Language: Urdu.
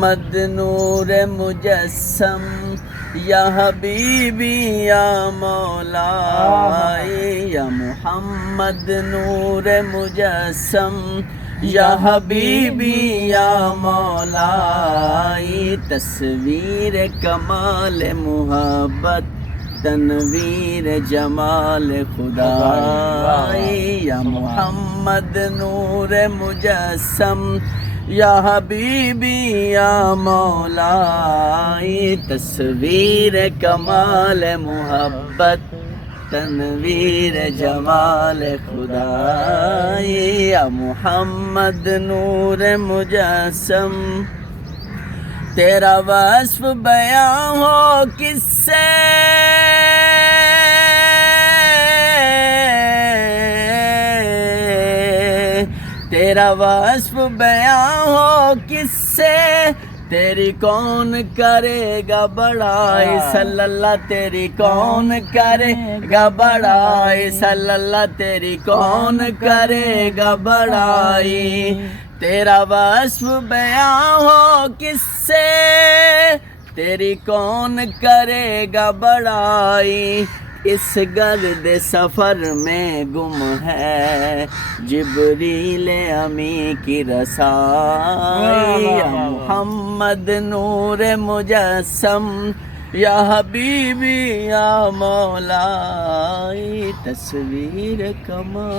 محمد نور مجسم یا حبیبی یا مولائی یا محمد نور مجسم یا حبیبی یا مولائی تصویر کمال محبت تنویر جمال خدائی یا محمد نور مجسم یا حبیبی یا مولائی تصویر کمال محبت تنویر جمال خدائی یا محمد نور مجسم تیرا وصف بیان ہو کس سے تیرا وصف بیان ہو کس سے تیری کون کرے گا بڑائی صلی اللہ تیری کون کرے گا بڑائی صلی اللہ تیری کون کرے گا بڑائی تیرا وصف بیان ہو کس سے تیری کون کرے گا بڑائی اس گرد سفر میں گم ہے جبریل امی کی رسائی یا محمد نور مجسم یا حبیبی یا مولائی تصویر کمال